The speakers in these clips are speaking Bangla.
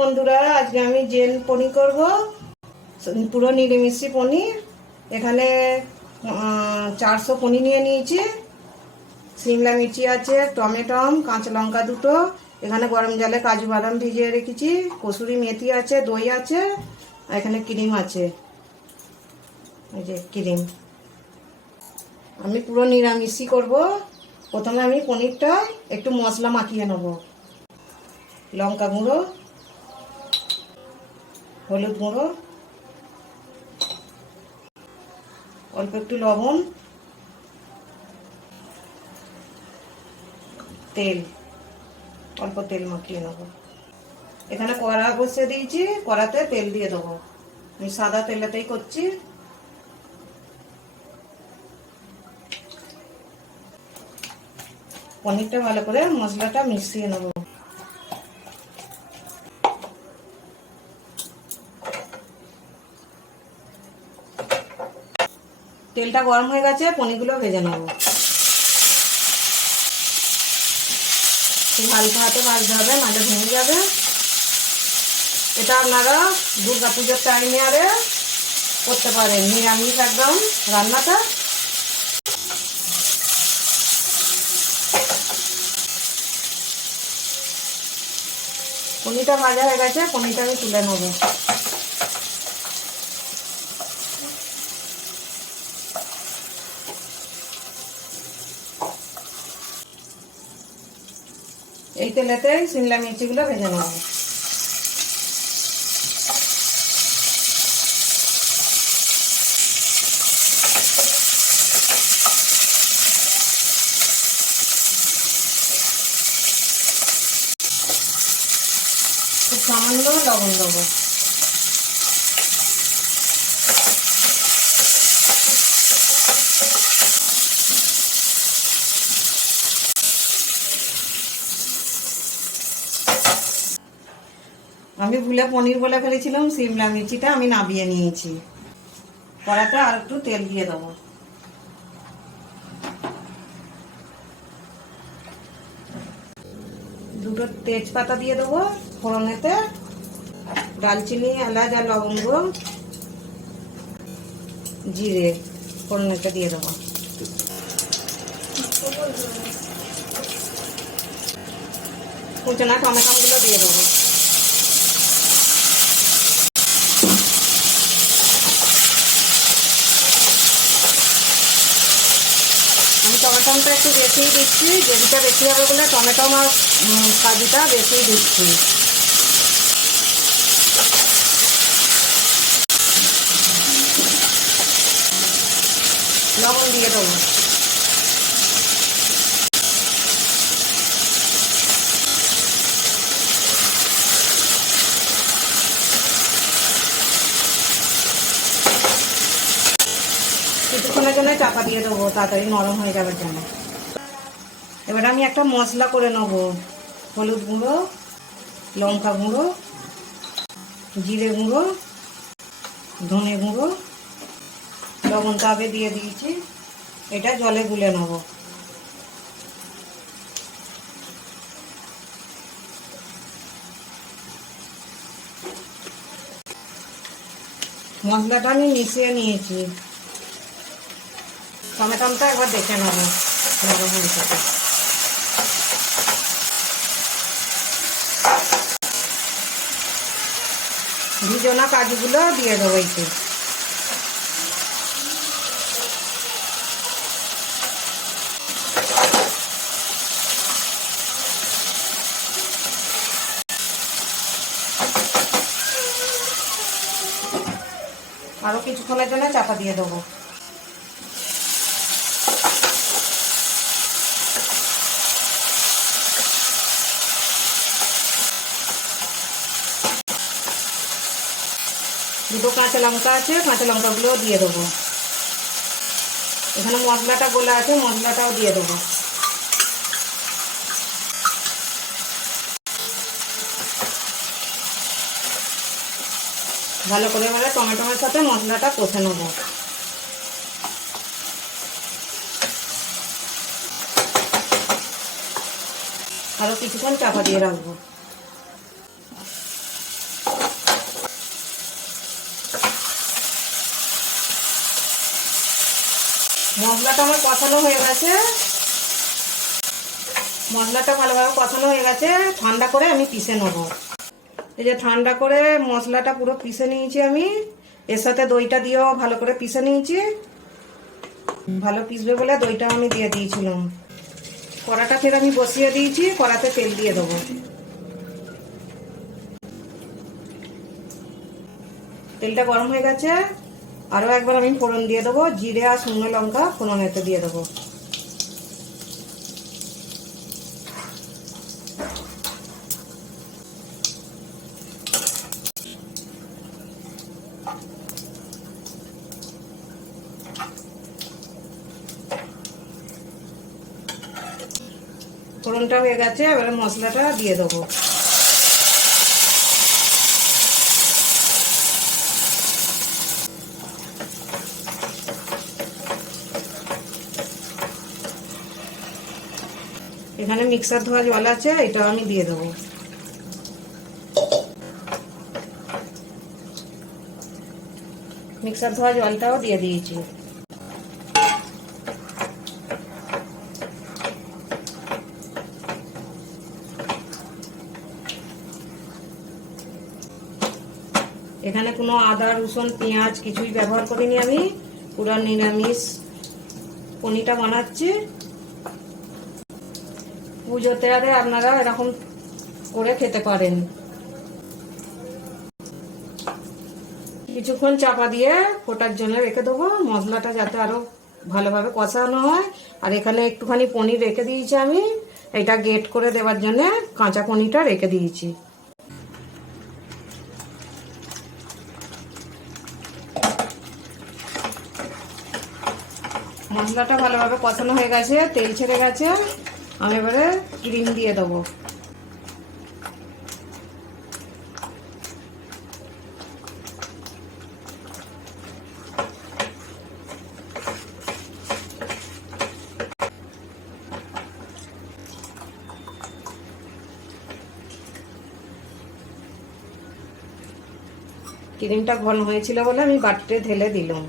বন্ধুরা, আজকে আমি জেল পনির করব। পুরো নিরামিষি পনির। এখানে চারশো পনির নিয়ে নিয়েছি। সিমলা মির্চি আছে টমেটম কাঁচা লঙ্কা দুটো। এখানে গরম জলে কাজু বাদাম ভিজিয়ে রেখেছি। কসুরি মেথি আছে, দই আছে এখানে ক্রিম আছে। এই যে ক্রিম। আমি পুরো নিরামিষই করব। প্রথমে আমি পনিরটা একটু মশলা মাখিয়ে নেব। লঙ্কা গুঁড়ো। হলুদ গুঁড়ো, অল্প একটু লবণ, তেল, অল্প তেল মাখিয়ে নেব। এখানে কড়া বসিয়ে দিয়েছি, কড়াতে তেল দিয়ে দেবো। আমি সাদা তেলেতেই করছি। পনিরটা ভালো করে মশলাটা মিশিয়ে নেব। তেলটা গরম হয়ে গেছে পনিরগুলো ভেজে নেব। হালকা হাতে ভাজতে হবে মাঝে ভেঙে যাবে। এটা আপনারা দুর্গা পুজোর টাইমে আরে করতে পারেন, নিরামিষ একদম রান্নাটা। পনিরটা ভাজা হয়ে গেছে, পনিরটা আমি তুলে নেব। এই তেলেতে শিমলা মির্চিগুলো ভেজে নেব। খুব সামান্য লবণ দেবো। আমি ভুলে পনির বলে ফেলেছিলাম, সিমলা মির্চিটা আমি নাবিয়ে নিয়েছি। কড়াতে আর একটু তেল দিয়ে দেবো। দুটো তেজপাতা দিয়ে দেবো ফোড়নেতে দালচিনি এলাচ আর লবঙ্গ, জিরে ফোড়নেতে দিয়ে দেবো। কুচনা টমেটোগুলো দিয়ে দেবো। টমেটোটা একটু বেশিই দিচ্ছি, গ্রেভিটা বেশি হবে বলে টমেটো আমার কাজুটা বেশি দিচ্ছি। লবণ দিয়ে দেবো কিছুক্ষণের জন্য চাপা দিয়ে দেবো, তাড়াতাড়ি নরম হয়ে যাবার জন্য এবার আমি একটা মশলা করে নেব। হলুদ গুঁড়ো, লঙ্কা গুঁড়ো, জিরে গুঁড়ো, ধনে গুঁড়ো লবণটা আগে দিয়ে দিয়েছি। এটা জলে গুলে নেব। মশলাটা আমি মিশিয়ে নিয়েছি। টমেটোটা একবার দেখে নেব। হয়েছে ভিজনা কাজুগুলো দিয়ে দেবো একটু। আরও কিছুক্ষণের জন্য চাপা দিয়ে দেবো। দুটো কাঁচা লঙ্কা আছে, কাঁচা লঙ্কাগুলো দিয়ে দেবো। এখানে মশলাটা গোলা আছে, মশলাটাও দিয়ে দেবো। ভালো করে এবারে টমেটোর সাথে মশলাটা কষে নেব। আরও কিছুক্ষণ চাপা দিয়ে রাখব। মশলাটা আমার কষানো হয়ে গেছে। মশলাটা ভালোভাবে কষানো হয়ে গেছে। ঠান্ডা করে আমি পিষে নেব। এই যে ঠান্ডা করে মশলাটা পুরো পিষে নিয়েছি আমি। এর সাথে দইটা দিয়েও ভালো করে পিষে নিয়েছি। ভালো পিসবে বলে দইটা আমি দিয়ে দিয়েছিলাম। কড়াটা ফের আমি বসিয়ে দিয়েছি। কড়াতে তেল দিয়ে দেবো। তেলটা গরম হয়ে গেছে। আরও একবার আমি ফোড়ন দিয়ে দেবো, জিরে আর শুকনো লঙ্কা ফোড়নেতে দিয়ে দেবো। ফোড়নটা হয়ে গেছে, এবারে মশলাটা দিয়ে দেবো। এখানে মিক্সার ধোয়া জল আছে এটাও আমি দিয়ে দেবো। মিক্সার ধোয়া জলটাও দিয়ে দিয়েছি। এখানে কোনো আদা, রসুন, পেঁয়াজ কিছুই ব্যবহার করিনি আমি। পুরো নিরামিষ পনিরটা বানাচ্ছি। পুজোতে আরে আপনারা এরকম করে খেতে পারেন। কিছুক্ষণ চাপা দিয়ে ফোটার জন্য রেখে দেবো। মশলাটা যাতে আরও ভালোভাবে কষানো হয়। আর এখানে একটুখানি পনির রেখে দিয়েছি আমি। এটা গেট করে দেওয়ার জন্য কাঁচা পনিরটা রেখে দিয়েছি। মশলাটা ভালোভাবে কষানো হয়ে গেছে, তেল ছেড়ে গেছে। আমি এবারে ক্রিম দিয়ে দেবো। ক্রিমটা ঘন হয়েছিল বলে আমি বাটিতে ঢেলে দিলাম।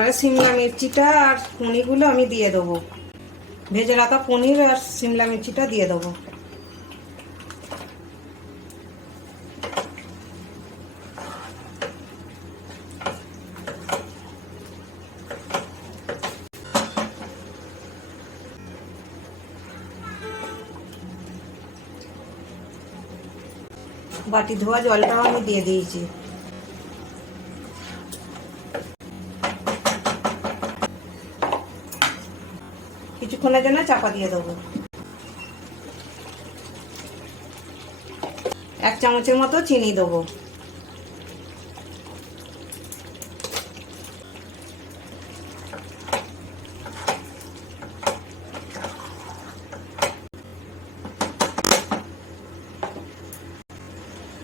এবারে সিমলা মির্চিটা আর পনিরগুলো আমি দিয়ে দেবো। ভেজে রাখা পনির আর সিমলা মির্চিটা দিয়ে দেবো। বাটি ধোয়া জলটাও আমি দিয়ে দিয়েছি। কিছুক্ষণের জন্য চাপা দিয়ে দেবো। এক চামচের মতো চিনি দেবো।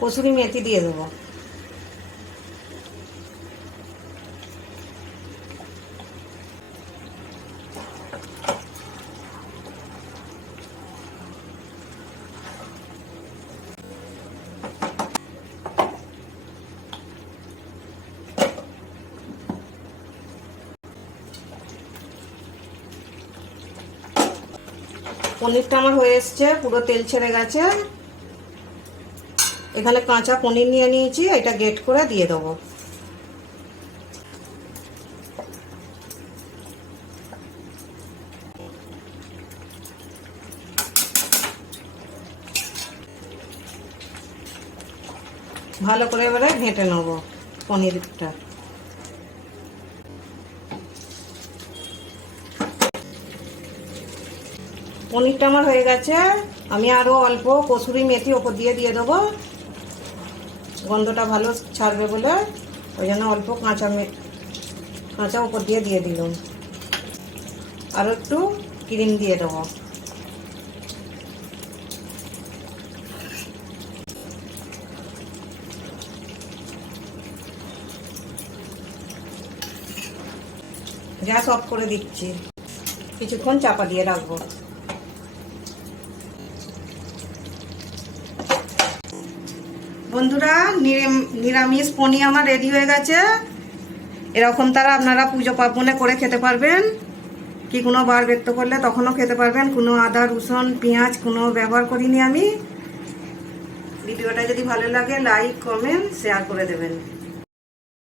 কসুরি মেথি দিয়ে দেবো। পনিরটা আমার হয়ে এসছে, পুরো তেল ছেড়ে গেছে। এখানে কাঁচা পনির নিয়ে নিয়েছি, এটা গেট করে দিয়ে দেবো। ভালো করে এবারে ঘেঁটে নেব পনিরটা। পনিরটা আমার হয়ে গেছে। আমি আরও অল্প কসুরি মেথি ওপর দিয়ে দিয়ে দেবো। গন্ধটা ভালো ছাড়বে বলে ওই জন্য অল্প কাঁচা কাঁচা ওপর দিয়ে দিয়ে দিলাম। আর একটু ক্রিম দিয়ে দেবো। গ্যাস অফ করে দিচ্ছি। কিছুক্ষণ চাপা দিয়ে রাখব। বন্ধুরা, নিরাম- নিরামিষ পনি আমার রেডি হয়ে গেছে। এরকম তারা আপনারা পুজো পার্বণে করে খেতে পারবেন। কি কোনো বার ব্যক্ত করলে তখনও খেতে পারবেন। কোনো আদা, রসুন, পেঁয়াজ কোনো ব্যবহার করিনি আমি। ভিডিওটা যদি ভালো লাগে লাইক কমেন্ট শেয়ার করে দেবেন।